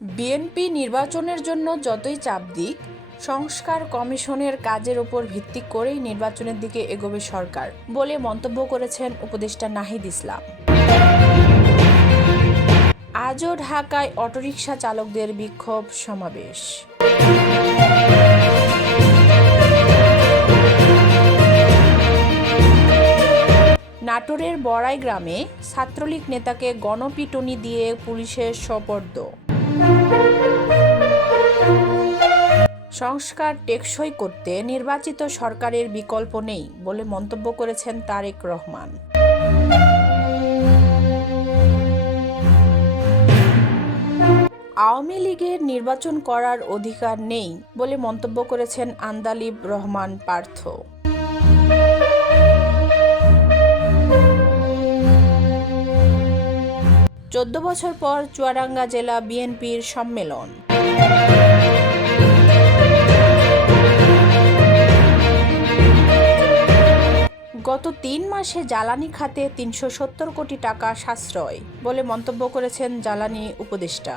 BNP নির্বাচনের জন্য যতই চাপ দিক, সংস্কার কমিশনের কাজের ওপর ভিত্তি করেই নির্বাচনের দিকে এগোবে সরকার বলে মন্তব্য করেছেন উপদেষ্টা নাহিদ ইসলাম। আজও ঢাকায় অটোরিকশা চালকদের বিক্ষোভ সমাবেশ। নাটোরের বড়াই গ্রামে ছাত্রলীগ নেতাকে গণপিটুনি দিয়ে পুলিশের সোপর্দ সংস্কার টেকসই করতে নির্বাচিত সরকারের বিকল্প নেই বলে মন্তব্য করেছেন তারেক রহমান। আওয়ামী লীগের নির্বাচন করার অধিকার নেই বলে মন্তব্য করেছেন আন্দালিব রহমান পার্থ। চোদ্দ বছর পর চুয়াডাঙ্গা জেলা বিএনপির সম্মেলন। গত তিন মাসে জ্বালানি খাতে তিনশো সত্তর কোটি টাকা সাশ্রয় বলে মন্তব্য করেছেন জ্বালানি উপদেষ্টা।